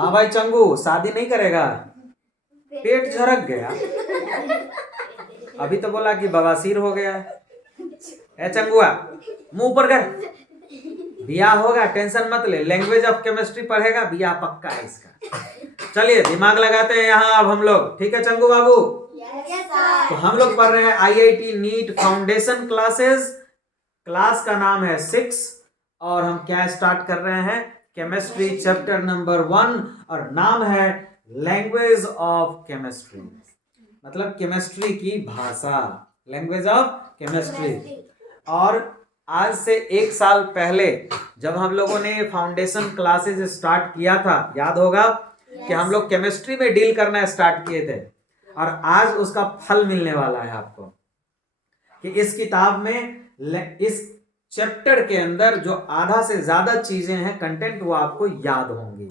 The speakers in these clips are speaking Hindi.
हाँ भाई चंगू, शादी नहीं करेगा? पेट झरक गया। अभी तो बोला कि बवासीर हो गया है। ए चंगुआ, मुंह ऊपर कर। बियाह होगा, टेंशन मत ले। लैंग्वेज ऑफ केमिस्ट्री पढ़ेगा, बियाह पक्का है इसका। चलिए दिमाग लगाते हैं यहाँ अब हम लोग, ठीक है चंगू बाबू? तो हम लोग पढ़ रहे हैं IIT NEET foundation classes. Class का नाम है 6 और हम क्या स्टार्ट कर रहे हैं? केमिस्ट्री चैप्टर नंबर 1 और नाम है लैंग्वेज ऑफ केमिस्ट्री, मतलब केमिस्ट्री की भाषा, लैंग्वेज ऑफ केमिस्ट्री। और आज से 1 साल पहले जब हम लोगों ने फाउंडेशन क्लासेस स्टार्ट किया था, याद होगा कि हम लोग केमिस्ट्री में डील करना स्टार्ट किए थे और आज उसका फल मिलने वाला है आपको कि इस किताब में, इस चैप्टर के अंदर जो आधा से ज्यादा चीजें हैं कंटेंट, वो आपको याद होंगी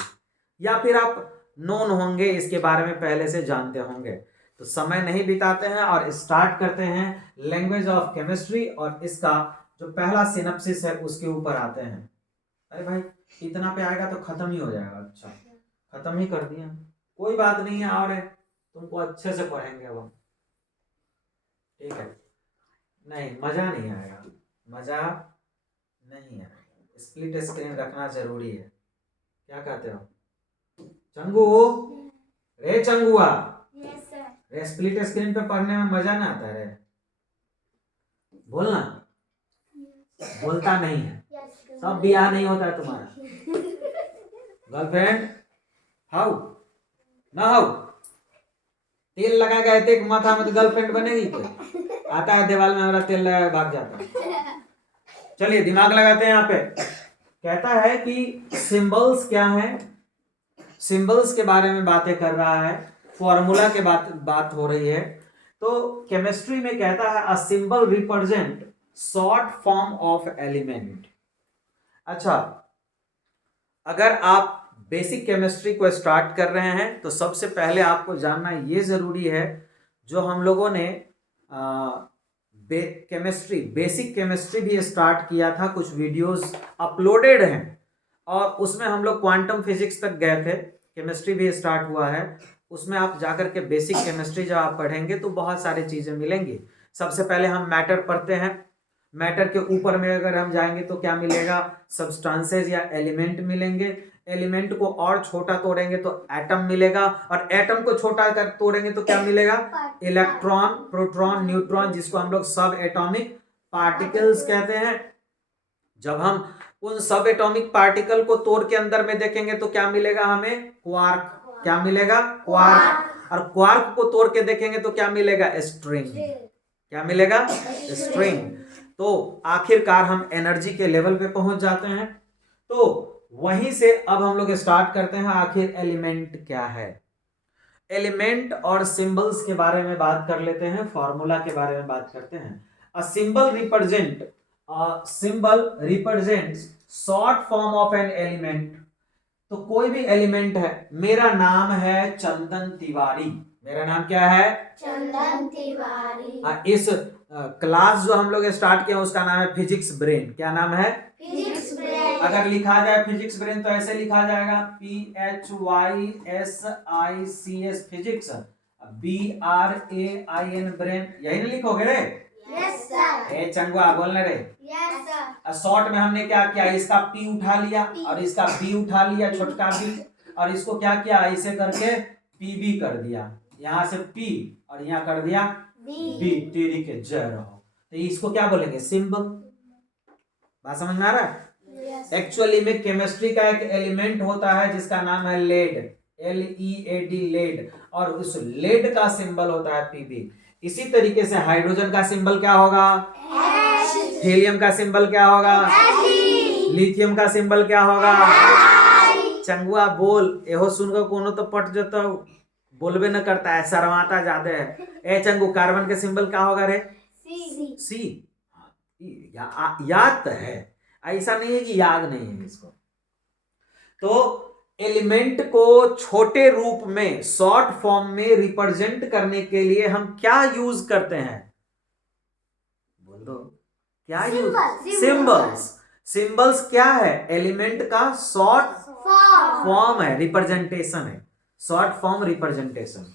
या फिर आप नोन होंगे, इसके बारे में पहले से जानते होंगे। तो समय नहीं बिताते हैं और स्टार्ट करते हैं लैंग्वेज ऑफ केमिस्ट्री और इसका जो पहला सिनॉप्सिस है उसके ऊपर आते हैं। अरे भाई इतना पे आएगा तो खत्म ही हो जाएगा। अच्छा खत्म ही कर दिया, कोई बात नहीं है, और तुमको अच्छे से पढ़ेंगे अब हम, ठीक है? नहीं मजा नहीं आएगा, मजा नहीं आएगा। स्प्लिट स्क्रीन रखना जरूरी है, क्या कहते हो चंगू? रे चंगुआ, रे स्प्लिट स्क्रीन पे पढ़ने में मजा ना आता है? बोलना, बोलता नहीं है, सब बियाह नहीं होता है तुम्हारा। गर्लफ्रेंड हाउ ना हाउ, तेल लगा गए थे माथा में तो गर्लफ्रेंड बनेगी कोई? आता है दीवार में हमारा तेल लगा भाग जाता है। चलिए दिमाग लगाते हैं यहाँ पे। कहता है कि सिंबल्स क्या है, सिंबल्स के बारे में बातें कर रहा है, फॉर्मूला के बात हो रही है। तो केमिस्ट्री में कहता है a symbol represent short form of element. अच्छा, अगर आप बेसिक केमिस्ट्री को स्टार्ट कर रहे हैं तो सबसे पहले आपको जानना ये जरूरी है, जो हम लोगों ने केमिस्ट्री, बेसिक केमिस्ट्री भी स्टार्ट किया था, कुछ वीडियोस अपलोडेड हैं और उसमें हम लोग क्वांटम फिजिक्स तक गए थे। केमिस्ट्री भी स्टार्ट हुआ है, उसमें आप जाकर के बेसिक केमिस्ट्री जब आप पढ़ेंगे तो बहुत सारी चीजें मिलेंगी। सबसे पहले हम मैटर पढ़ते हैं, मैटर के ऊपर में अगर हम जाएंगे तो क्या मिलेगा? सब्सटेंसेस या एलिमेंट मिलेंगे। एलिमेंट को और छोटा तोड़ेंगे तो एटम मिलेगा और एटम को छोटा कर तोड़ेंगे तो क्या मिलेगा? इलेक्ट्रॉन, प्रोटॉन, न्यूट्रॉन, जिसको हम लोग सब एटॉमिक पार्टिकल्स कहते हैं। जब हम उन सब एटॉमिक पार्टिकल को तोड़ के अंदर में देखेंगे तो क्या मिलेगा हमें? क्वार्क। क्या मिलेगा? क्वार्क। और क्वार्क को तोड़ के देखेंगे तो क्या मिलेगा? स्ट्रिंग। क्या मिलेगा? स्ट्रिंग। तो आखिरकार हम एनर्जी के लेवल पे पहुंच जाते हैं। तो वहीं से अब हम लोग स्टार्ट करते हैं आखिर एलिमेंट क्या है। एलिमेंट और सिंबल्स के बारे में बात कर लेते हैं, फॉर्मूला के बारे में बात करते हैं। A symbol represents short form of an element. तो कोई भी एलिमेंट है, मेरा नाम है चंदन तिवारी, मेरा नाम क्या है? चंदन तिवारी। इस क्लास जो हम लोग स्टार्ट किया उसका नाम है फिजिक्स ब्रेन। क्या नाम है? Physics brain. अगर लिखा जाए फिजिक्स ब्रेन तो ऐसे लिखा जाएगा PHYSICS फिजिक्स, BRAIN ब्रेन, यही ना लिखोगे रे? Yes sir. ए चंगुआ बोलना रे? Yes sir. शॉर्ट में हमने क्या किया? इसका P उठा लिया और इसका B उठा लिया, छोटका B, और इसको क्या किया? ऐसे करके PB कर दिया, यहां से P और यहां कर दिया B। तेरी के जय रहो। तो इसको क्या बोलेंगे? सिंबल। बात समझ में आ रहा है? एक्चुअली में केमिस्ट्री का एक एलिमेंट होता है जिसका नाम है लेड, LEAD, लेड, और उस लेड का सिंबल होता है Pb। इसी तरीके से हाइड्रोजन का सिंबल क्या होगा? H। हीलियम का सिंबल क्या होगा? He। लिथियम का सिंबल क्या होगा? I। चंगुआ बोल, एहो सुनकर कोनो तो पट जाता, बोलबे न करता है, शर्माता ज्यादा है। ए चंगू, कार्बन के सिंबल क्या होगा रे? C। याद तो है, ऐसा नहीं है कि याद नहीं है इसको। तो एलिमेंट को छोटे रूप में, शॉर्ट फॉर्म में रिप्रेजेंट करने के लिए हम क्या यूज करते हैं? बोल दो, क्या यूज? सिंबल्स। सिंबल्स क्या है? एलिमेंट का शॉर्ट फॉर्म है, रिप्रेजेंटेशन है, शॉर्ट फॉर्म रिप्रेजेंटेशन।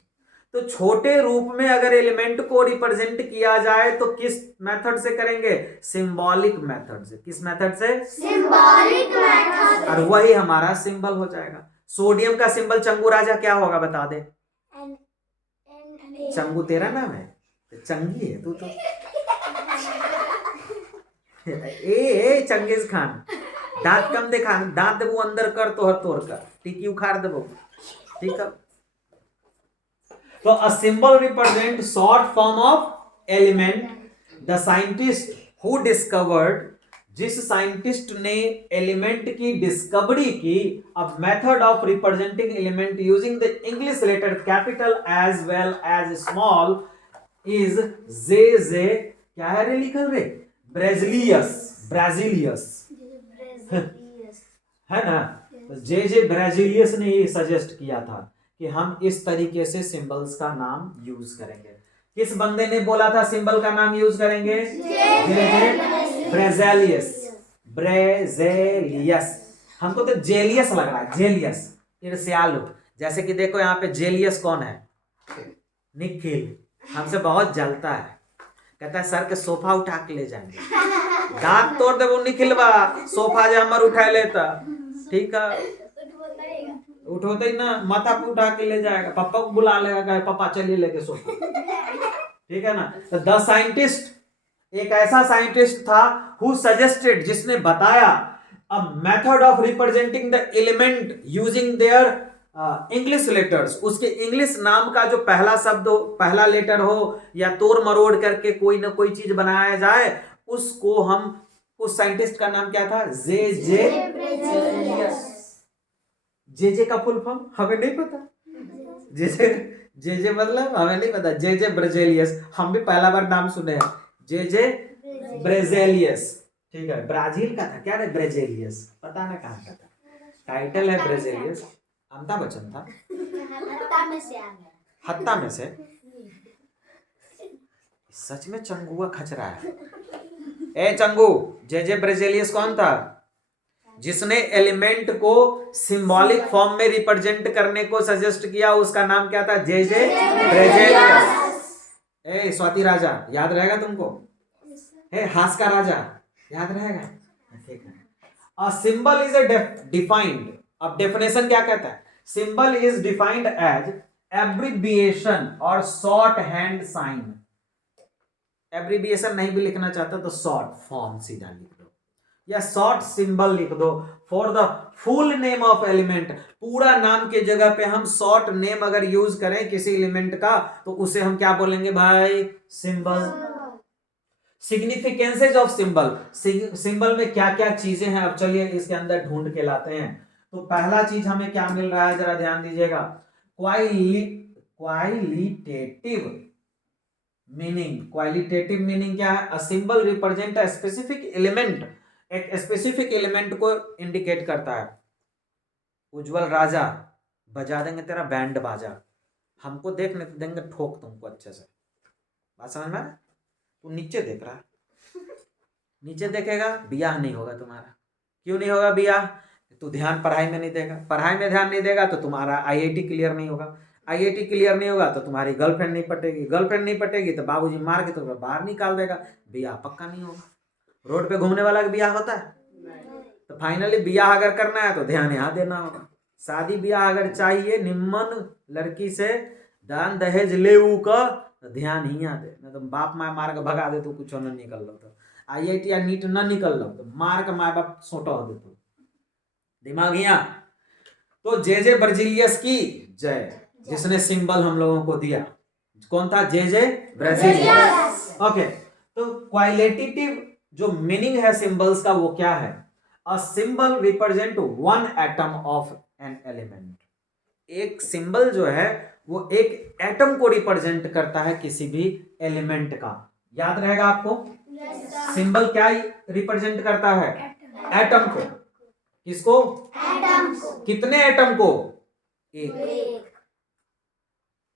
तो छोटे रूप में अगर एलिमेंट को रिप्रेजेंट किया जाए तो किस मेथड से करेंगे? सिंबॉलिक मेथड से। किस मेथड से? Symbolic method. और वही हमारा सिंबल हो जाएगा। सोडियम का सिंबल चंगू राजा क्या होगा बता दे। चंगू तेरा नाम है? चंगी है तू तो। ए चंगेज खान, दांत कम देखा, दांत देबू अंदर कर तोड़ कर, टिकी उखाड़ देबू, ठीक है। तो a symbol represent short form of element. The scientist who discovered, जिस साइंटिस्ट ने एलिमेंट की डिस्कवरी की, a method of representing element using the English letter capital as well as small is जे क्या है रे लिखल रे? ब्राजिलियस है ना। तो जे ब्राजिलियस ने ये सजेस्ट किया था कि हम इस तरीके से सिंबल्स का नाम यूज करेंगे। किस बंदे ने बोला था सिंबल का नाम यूज करेंगे? ब्रेजेलियस। हमको तो जेलियस लग रहा है, जेलियस, ईर्ष्यालु। जैसे कि देखो यहाँ पे जेलियस कौन है? निखिल हमसे बहुत जलता है, कहता है सर के सोफा उठा के ले जाएंगे, दांत तोड़ दे वो निखिलवा, सोफा जो हमार उठा लेता, ठीक है, उठोते ही ना माथा पे उठा के ले जाएगा, पापा को बुला लेगा, कहे पापा चलिए लेके सोफा, ठीक है ना। तो द साइंटिस्ट, एक ऐसा साइंटिस्ट था हु सजेस्टेड, जिसने बताया अ method of representing the element using their English letters. उसके इंग्लिश नाम का जो पहला शब्द हो, पहला लेटर हो, या तोड़ मरोड़ करके कोई ना कोई चीज बनाया जाए, उसको हम, उस साइंटिस्ट का नाम क्या था? जे का फुल फॉर्म हमें नहीं पता। जे मतलब हमें नहीं पता। जे ब्राजिलियस, हम भी पहला बार नाम सुने हैं, जे ब्राजिलियस, ठीक है। ब्राजील का था क्या रे? ब्राजिलियस पता ना कहाँ का था, टाइटल है ब्राजिलियस। अमिताभ बच्चन था, हत्ता में से। सच में चंगुआ खचरा है। ए चंगू, जे ब्राजिलियस कौन था? जिसने एलिमेंट को सिंबॉलिक फॉर्म में रिप्रेजेंट करने को सजेस्ट किया, उसका नाम क्या था? जे ब्राजिलियस। ए स्वाति राजा याद रहेगा तुमको? ए हास का राजा याद रहेगा? ठीक है। अ सिंबल इज डिफाइंड, अब डेफिनेशन क्या कहता है? Symbol is defined as abbreviation और शॉर्ट हैंड साइन। एब्रिविएशन नहीं भी लिखना चाहता तो शॉर्ट फॉर्म सीधा लिख दो, या शॉर्ट सिंबल लिख दो for the full name of element. पूरा नाम के जगह पे हम शॉर्ट नेम अगर यूज करें किसी एलिमेंट का, तो उसे हम क्या बोलेंगे भाई? सिंबल। सिग्निफिकेंसेज ऑफ सिंबल, सिंबल में क्या क्या चीजें हैं, अब चलिए इसके अंदर ढूंढ के लाते हैं। तो पहला चीज हमें क्या मिल रहा है, जरा ध्यान दीजिएगा। Qualitative meaning. क्वालिटेटिव मीनिंग क्या है? A symbol represent a specific element, एक स्पेसिफिक एलिमेंट को इंडिकेट करता है। उज्जवल राजा बजा देंगे तेरा बैंड बाजा, हमको देखने देंगे ठोक तुमको अच्छे से। बात समझ में? तू नीचे देख रहा है, नीचे देखेगा बियाह नहीं होगा तुम्हारा। क्यों नहीं होगा बियाह? तू ध्यान पढ़ाई में नहीं देगा, पढ़ाई में ध्यान नहीं देगा तो तुम्हारा आईआईटी क्लियर नहीं होगा, आईआईटी क्लियर नहीं होगा तो तुम्हारी गर्लफ्रेंड नहीं पटेगी, गर्लफ्रेंड नहीं पटेगी तो बाबूजी मार के तो बाहर निकाल देगा, बियाह पक्का नहीं होगा। रोड पे घूमने वाला का बियाह होता है? तो फाइनली बियाह अगर करना है तो ध्यान यहाँ देना होगा। शादी बियाह अगर चाहिए निम्न लड़की से, दान दहेज ले का, तो ध्यान ही यहाँ दे, तो बाप माँ मार के भगा दे तो कुछ न निकल लो, तो आईआईटी या नीट न निकल लो तो मार के माँ बाप सोटा हो दे, तो दिमाग यहाँ। तो जे ब्राजिलियस की जय, जिसने सिंबल हम लोगों को दिया। कौन था? जे ब्राजिलियस। ओके, तो क्वालिटेटिव जो मीनिंग है सिंबल्स का वो क्या है? A symbol represent one atom of an element. एक सिंबल जो है वो एक एटम को रिप्रेजेंट करता है किसी भी एलिमेंट का। याद रहेगा आपको? सिंबल क्या रिप्रेजेंट करता है? एटम को। किसको? एटम को। कितने एटम को? एक।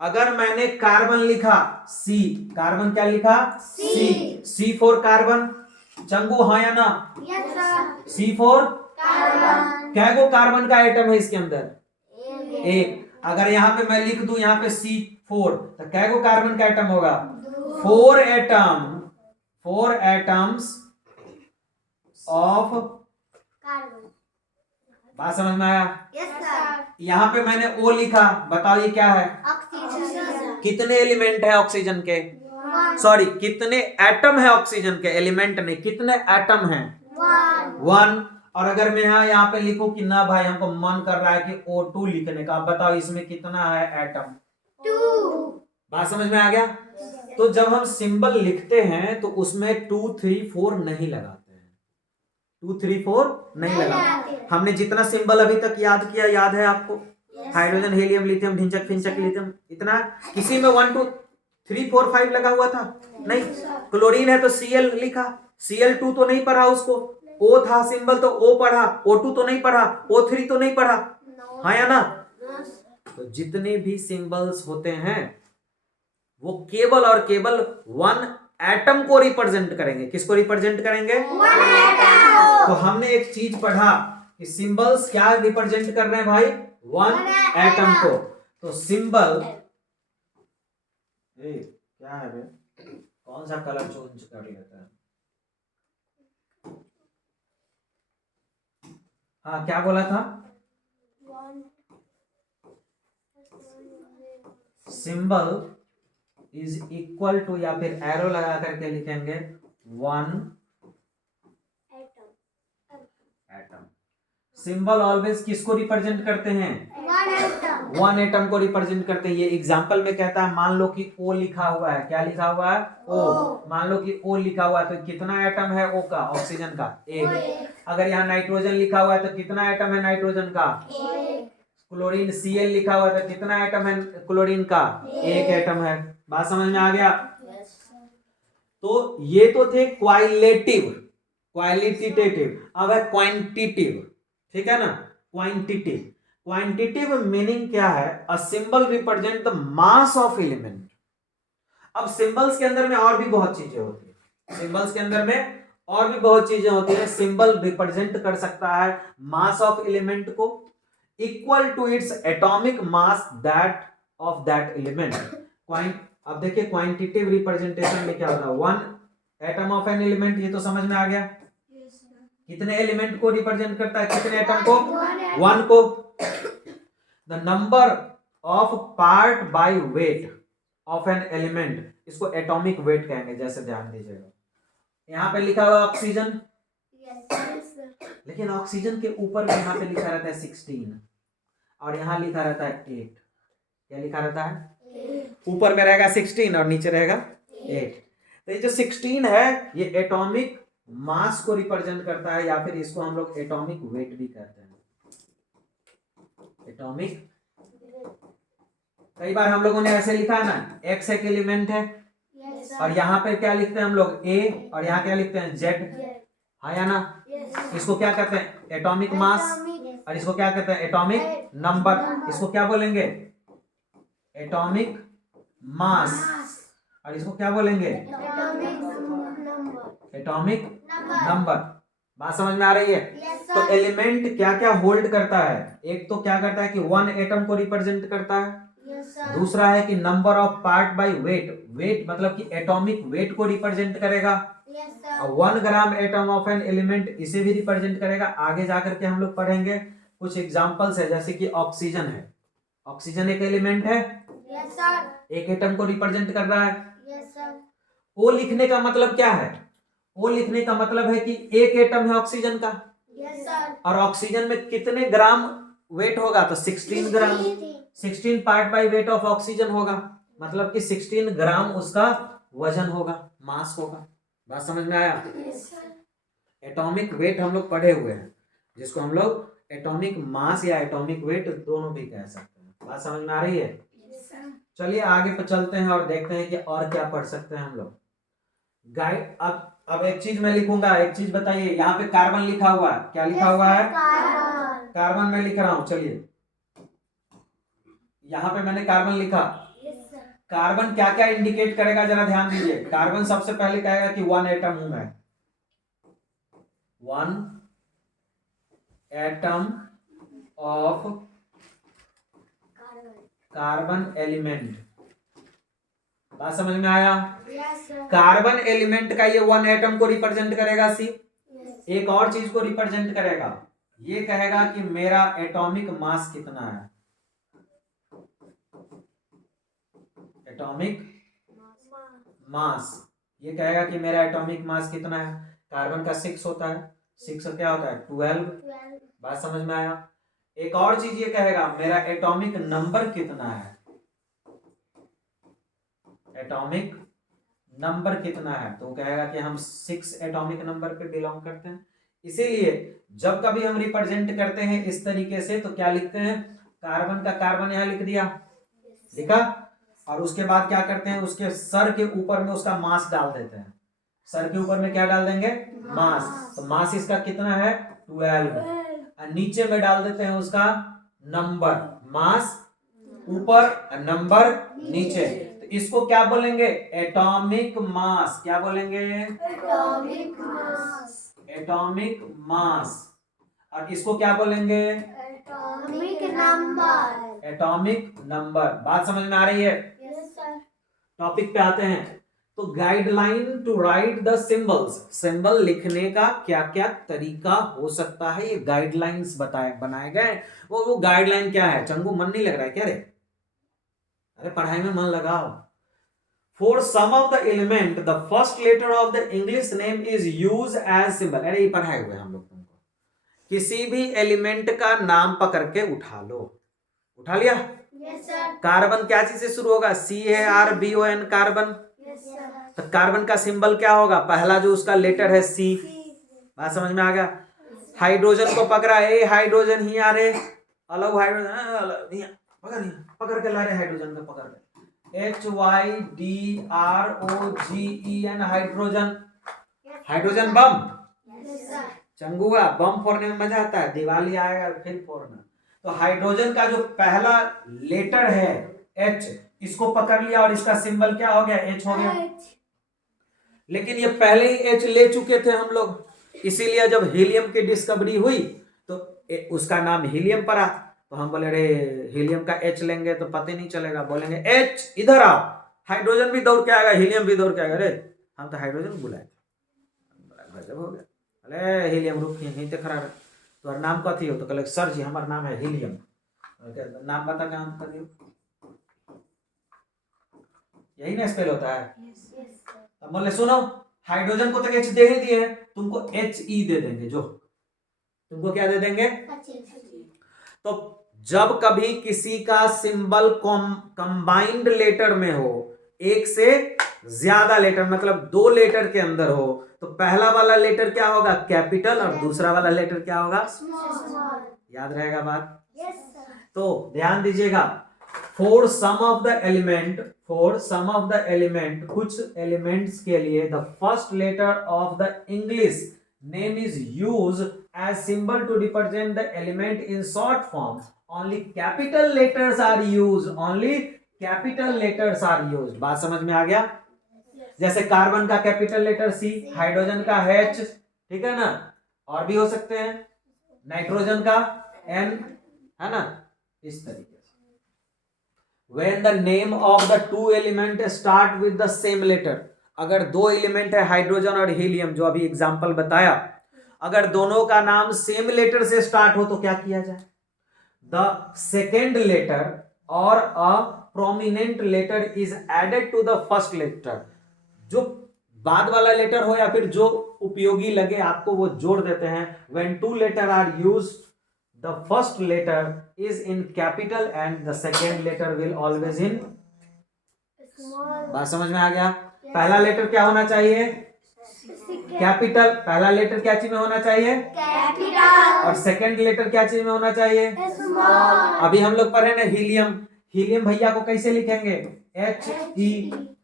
अगर मैंने कार्बन लिखा सी, कार्बन क्या लिखा? सी फॉर कार्बन। चंगू हाँ या ना? Yes sir. C for carbon. क्या गो कार्बन का एटम है इसके अंदर? एक। अगर यहाँ पे मैं लिख दूं यहाँ पे C4 तो क्या गो कार्बन का एटम होगा? 4 एटम, 4 एटम्स ऑफ। बात समझ में आया? यहाँ पे मैंने O लिखा, बताओ ये क्या है? कितने एलिमेंट है ऑक्सीजन के? सॉरी, कितने एटम है ऑक्सीजन के? एलिमेंट नहीं, कितने एटम हैं? 1। और अगर मैं यहाँ पे लिखूं कि ना भाई हमको मन कर रहा है कि O2 लिखने का, बताओ इसमें कितना है एटम? 2। बात समझ में आ गया? तो जब हम सिंबल लिखते हैं तो उसमें 2 3 4 नहीं लगाते हैं, 2 3 4 नहीं लगाते। हमने जितना सिंबल अभी तक याद किया, याद है आपको? हाइड्रोजन, हीलियम, लिथियम, ढिंचक, फिंचक, लिथियम, इतना। किसी में 1 2 3 4 5 लगा हुआ था? नहीं। क्लोरीन है तो Cl लिखा, Cl2 तो नहीं पढ़ा उसको। O था सिंबल तो O पढ़ा, O2 तो नहीं पढ़ा, O3 तो नहीं पढ़ा, हाँ या ना? तो जितने भी सिंबल्स होते हैं वो केवल और केवल 1 एटम को रिप्रेजेंट करेंगे। किसको रिप्रेजेंट करेंगे? 1 एटम। तो हमने एक चीज पढ़ा कि सिंबल्स क्या रिप्रेजेंट कर रहे हैं भाई? 1 एटम को। तो सिंबल क्या है बे? कौन सा कलर चेंज कर लेता है? हाँ, क्या बोला था? सिंबल इज इक्वल टू, या फिर एरो लगा करके लिखेंगे 1 एटम। सिंबल ऑलवेज किसको रिप्रेजेंट करते हैं? 1 एटम को रिप्रेजेंट करते हैं। ये एग्जांपल में कहता है, मान लो कि O लिखा हुआ है। क्या लिखा हुआ है? O। मान लो कि O लिखा हुआ है तो कितना एटम है O का, ऑक्सीजन का? 1। अगर यहाँ नाइट्रोजन लिखा हुआ है तो कितना एटम है नाइट्रोजन का? 1। क्लोरीन Cl लिखा हुआ है तो कितना एटम है क्लोरीन का? 1 एटम है। बात समझ में आ गया? तो ये तो थे क्वालिटेटिव, क्वालिटेटिव। अब है क्वांटिटेटिव, ठीक है ना? क्वांटिटेटिव, क्वांटिटेटिव मीनिंग क्या है? A symbol represent the mass of element. अब सिंबल्स के अंदर में और भी बहुत चीजें होती है, सिंबल्स के अंदर में और भी बहुत चीजें होती है। सिंबल रिप्रेजेंट कर सकता है मास ऑफ एलिमेंट को equal to its atomic mass that of that element. अब देखिए क्वांटिटेटिव रिप्रेजेंटेशन में क्या होता है? 1 एटम ऑफ एन एलिमेंट, ये तो समझ में आ गया। कितने एलिमेंट को रिप्रेजेंट करता है? कितने एटम को? 1 को। The number of part by weight of an element, इसको एटॉमिक वेट कहेंगे। जैसे ध्यान दीजिएगा, यहाँ पे लिखा हुआ ऑक्सीजन, लेकिन ऑक्सीजन के ऊपर में यहाँ पे लिखा रहता है 16 और यहाँ लिखा रहता है 8। क्या लिखा रहता है? ऊपर में रहेगा 16 और नीचे रहेगा 8। तो ये जो 16 है ये एटॉमिक मास को रिप्रेजेंट करता है, या फिर इसको हम लोग एटॉमिक वेट भी कहते हैं। एटॉमिक, कई बार हम लोगों ने ऐसे लिखा है ना, X एक एलिमेंट है और यहाँ पे क्या लिखते हैं हम लोग? A, और यहाँ क्या लिखते हैं? Z, हाँ या ना? इसको क्या कहते हैं? Atomic mass. और इसको क्या कहते हैं? Atomic number. इसको क्या बोलेंगे? Atomic mass. और इसको क्या बोलेंगे? Atomic number. बात समझ में आ रही है? तो एलिमेंट क्या क्या होल्ड करता है? एक तो क्या करता है कि 1 एटम को रिप्रेजेंट करता है। दूसरा है कि number of part by weight, weight मतलब कि एटॉमिक वेट को रिप्रेजेंट करेगा। और 1 gram atom of an element, इसे भी रिप्रेजेंट करेगा। आगे जाकर के हम लोग पढ़ेंगे कुछ एग्जांपल्स है, जैसे कि ऑक्सीजन है। ऑक्सीजन एक एलिमेंट है, एक एटम को रिप्रेजेंट कर रहा है। ओ लिखने का मतलब क्या है? ओ लिखने का मतलब है कि एक एटम है ऑक्सीजन का, और ऑक्सीजन में कितने ग्राम वेट होगा? तो 16 ग्राम। 16 part by weight of oxygen होगा, मतलब कि 16 ग्राम उसका वजन होगा, मास होगा। बात समझ में आया? एटॉमिक वेट हम लोग पढ़े हुए हैं, जिसको हम लोग एटॉमिक मास या एटॉमिक वेट दोनों भी कह सकते हैं। बात समझ में आ रही है? चलिए आगे पर चलते हैं और देखते हैं कि और क्या पढ़ सकते हैं हम लोग। गाइड, अब एक चीज मैं लिखूंगा, एक चीज बताइए। यहाँ पे कार्बन लिखा हुआ है, क्या लिखा हुआ है? कार्बन मैं लिख रहा हूं। चलिए यहाँ पे मैंने कार्बन लिखा। कार्बन क्या क्या इंडिकेट करेगा जरा ध्यान दीजिए। कार्बन सबसे पहले कहेगा कि 1 एटम हूं मैं, 1 एटम ऑफ कार्बन एलिमेंट। बात समझ में आया? Yes, sir. कार्बन एलिमेंट का ये वन एटम को रिप्रेजेंट करेगा सी। Yes. एक और चीज को रिप्रेजेंट करेगा, ये कहेगा कि मेरा एटॉमिक मास कितना है। एटॉमिक मास, ये कहेगा कि मेरा एटॉमिक मास कितना है। कार्बन का 6 होता है, 6 क्या होता है 12। 12. बात समझ में आया? एक और चीज ये कहेगा मेरा एटॉमिक नंबर कितना है। एटॉमिक नंबर कितना है, तो कहेगा कि हम 6 एटॉमिक नंबर पे बिलोंग करते हैं। इसीलिए जब कभी हम रिप्रेजेंट करते हैं इस तरीके से तो क्या लिखते हैं, कार्बन का कार्बन यहां लिख दिया, लिखा, और उसके बाद क्या करते हैं, उसके सर के ऊपर में उसका मास डाल देते हैं। सर के ऊपर में क्या डाल देंगे, मास। तो मास इसका कितना है 12, और नीचे में डाल देते हैं उसका नंबर। मास ऊपर, नंबर नीचे, तो इसको क्या बोलेंगे, एटॉमिक मास। क्या बोलेंगे, Atomic mass. Atomic mass. और इसको क्या बोलेंगे, Atomic number. Atomic number. बात समझ में आ रही है? Yes, sir. टॉपिक पे आते हैं। तो guideline to write the symbols, symbol लिखने का क्या क्या तरीका हो सकता है, ये गाइडलाइंस बनाए गए। वो गाइडलाइन क्या है, चंगू मन नहीं लग रहा है क्या रे? अरे पढ़ाई में मन लगाओ। For some of the element the first letter of the English name is use as symbol. अरे ये पढ़ाए हुए हम लोग तुमको। किसी भी एलिमेंट का नाम पकड़ के उठा लो। उठा लिया? Yes, sir. कार्बन क्या चीज से शुरू होगा, CARBON, कार्बन। Yes, sir. तो कार्बन का सिंबल क्या होगा, पहला जो उसका लेटर है C। बात समझ में आ गया? हाइड्रोजन को पकड़ा, ए हाइड्रोजन ही आ रहे, अलग हाइड्रोजन पकड़ के ला रहे, हाइड्रोजन को पकड़ के HYDROGEN, hydrogen. Hydrogen bomb. Yes, sir. चंगुआ बम फोड़ने में मजा आता है, दिवाली आएगा फिर फोड़ना। तो हाइड्रोजन का जो पहला लेटर है H, इसको पकड़ लिया और इसका सिंबल क्या हो गया, H हो गया। लेकिन ये पहले ही H ले चुके थे हम लोग, इसीलिए जब हीलियम की डिस्कवरी हुई तो उसका नाम हीलियम पड़ा। तो हम बोले रे हीलियम का H लेंगे तो पता ही नहीं चलेगा, बोलेंगे H इधर आओ, हाइड्रोजन भी दौड़ के आएगा, हीलियम भी दौड़ के आएगा। रे हम तो हाइड्रोजन बुलाए, गजब हो गया। अरे हीलियम रुक यहीं तो खड़ा रहे, तो नाम कथी हो, तो कहले सर जी हमारा नाम है हीलियम। नाम बता नाम कर दियो, यही ना स्पेल होता है। Yes, sir. अब बोले सुनो हाइड्रोजन को तो H दे ही दिए, तुमको HE दे देंगे, जो तुमको क्या दे देंगे। तो जब कभी किसी का सिंबल कंबाइंड लेटर में हो, एक से ज्यादा लेटर मतलब 2 लेटर के अंदर हो, तो पहला वाला लेटर क्या होगा, कैपिटल, और दूसरा वाला लेटर क्या होगा, Small. याद रहेगा बात। Yes, sir. तो ध्यान दीजिएगा, for some of the element, कुछ एलिमेंट्स के लिए the first letter of the English name is use as symbol to represent the element in short form. Only capital letters are use, only capital letters are use. बात समझ में आ गया? जैसे कार्बन का कैपिटल लेटर C, हाइड्रोजन का H, ठीक है ना, और भी हो सकते हैं, नाइट्रोजन का N, है ना, इस तरीके से। When the name of the two element start with the same letter, अगर 2 एलिमेंट है हाइड्रोजन और हीलियम, जो अभी एग्जांपल बताया, अगर दोनों का नाम सेम लेटर से स्टार्ट हो तो क्या किया जाए, द सेकेंड लेटर और a prominent letter is added to the first letter. जो बाद वाला लेटर हो या फिर जो उपयोगी लगे आपको वो जोड़ देते हैं। When 2 letter are used, the first letter is in capital and the second letter will always in Small. बात समझ में आ गया? पहला लेटर क्या होना चाहिए, कैपिटल। पहला लेटर क्या चीज में होना चाहिए, Capital. और सेकंड लेटर क्या चीज में होना चाहिए, Small. अभी हम लोग पढ़े ना हीलियम, हीलियम भैया को कैसे लिखेंगे, HE।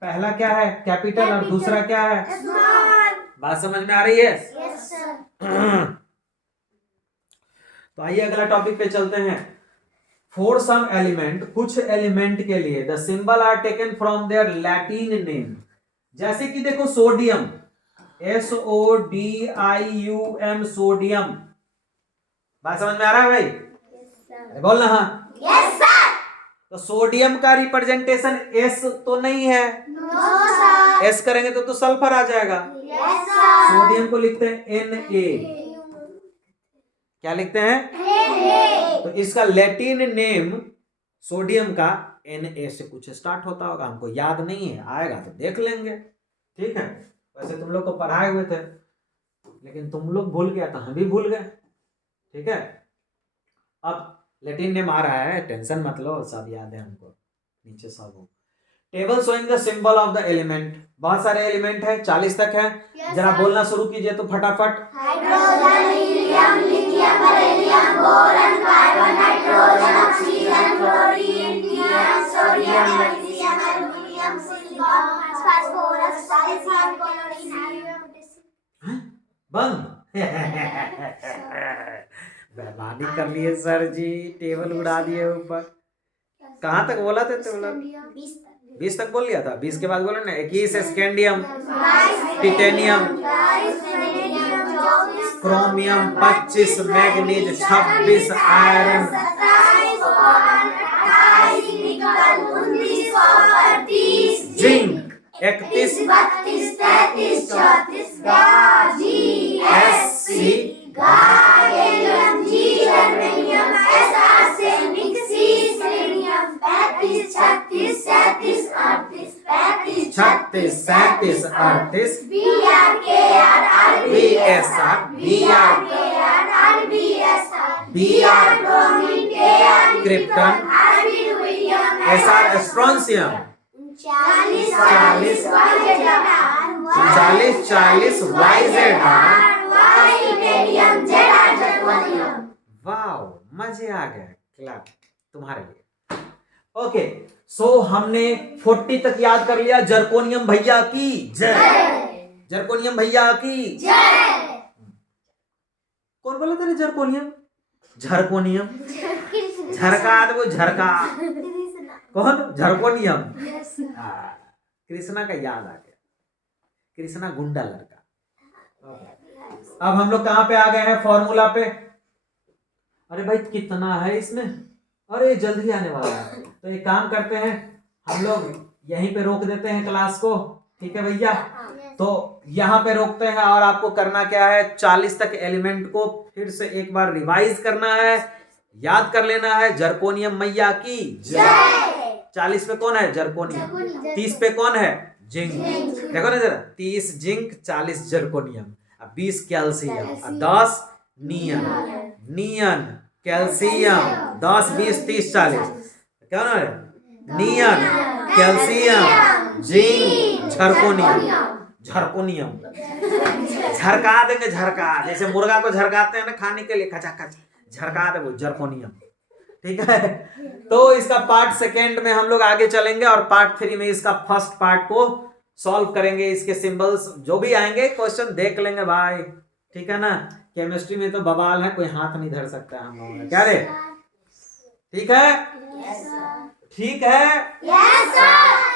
पहला क्या है, कैपिटल, और दूसरा क्या है, Small. बात समझ में आ रही है? Yes, sir. तो आइए अगला टॉपिक पे चलते हैं। फॉर सम एलिमेंट, कुछ एलिमेंट के लिए the symbol are taken from their Latin name. जैसे कि देखो सोडियम, SODIUM, सोडियम, बात समझ में आ रहा है भाई? अरे बोलना हाँ। Yes, sir. तो सोडियम का रिप्रेजेंटेशन एस तो नहीं है, No, sir. एस करेंगे तो सल्फर आ जाएगा। Yes, sir. सोडियम को लिखते हैं Na। क्या लिखते हैं? Hey. तो इसका लैटिन नेम सोडियम का Na से कुछ स्टार्ट होता होगा, हमको याद नहीं है, आएगा तो देख लेंगे। ठीक है, वैसे तुम लोग को पढ़ाए हुए थे, लेकिन तुम लोग भूल गया तो हम भी भूल गए। ठीक है, अब लैटिन नेम आ रहा है, टेंशन मत लो, सब याद है हमको, नीचे सब हो। Table showing the symbol of the element, बहुत सारे एलिमेंट है, 40 तक है। Yes, जरा sir. बोलना शुरू कीजिए तो फटाफट। Hydrogen, helium, lithium, beryllium, boron, carbon, nitrogen, oxygen, fluorine, neon, sodium, magnesium, aluminum, silicon, phosphorus, sulfur, chlorine, iron, potassium. बंद। बेईमानी कर लिए सर जी, टेबल उड़ा दिए ऊपर। कहाँ तक बोला थे तुम लोग? 20 तक बोल लिया था, 20 के बाद बोला ना 21 scandium, titanium, chromium, 25 manganese, 26 iron, 27 zinc, 31 32 33 34 GSC Gallium, germanium, arsenic, selenium, 35 36 37 38 36 37 38 BRKR, BSR, BR bromine, KR Krypton, rubidium, SR strontium, 40 40 YZR। Wow, मजे आ गए, क्लैप तुम्हारे लिए। ओके, सो हमने 40 तक याद कर लिया। जर्कोनियम भैया की जय, जर्कोनियम भैया की जय। कौन बोला था जर्कोनियम? झरकोनियम, झरका वो झरका, कौन? झरकोनियम। कृष्णा का याद आ गया, कृष्णा गुंडा लड़का। अब हम लोग कहाँ पे आ गए हैं? फॉर्मूला पे। अरे भाई कितना है इसमें, अरे जल्दी आने वाला है, तो एक काम करते हैं हम लोग यहीं पे रोक देते हैं क्लास को। ठीक है भैया, तो यहाँ पे रोकते हैं और आपको करना क्या है, 40 तक एलिमेंट को फिर से एक बार रिवाइज करना है, याद कर लेना है। जर्कोनियम मैया की जय। 40 पे कौन है? जर्कोनियम। 30 पे कौन है? जिंक। देखो ना जरा, 30 जिंक, 40 जर्कोनियम, 20 कैल्शियम, 10 नियन, नियन कैल्शियम, 10 20 30 40, क्या ना है? नियन, कैल्शियम, जिंक, झरकोनियम, झरकोनियम। झरका देंगे, झरका, जैसे मुर्गा को झरकाते हैं ना खाने के लिए, खचा खच झरका दे, वो जर्कोनियम। ठीक है, तो इसका पार्ट सेकेंड में हम लोग आगे चलेंगे और पार्ट 3 में इसका फर्स्ट पार्ट को सॉल्व करेंगे। इसके सिंबल्स जो भी आएंगे क्वेश्चन देख लेंगे भाई, ठीक है ना। केमिस्ट्री में तो बवाल है, कोई हाथ नहीं धर सकता हम लोगों ने, क्या रे? ठीक है, ठीक है। Yes, sir.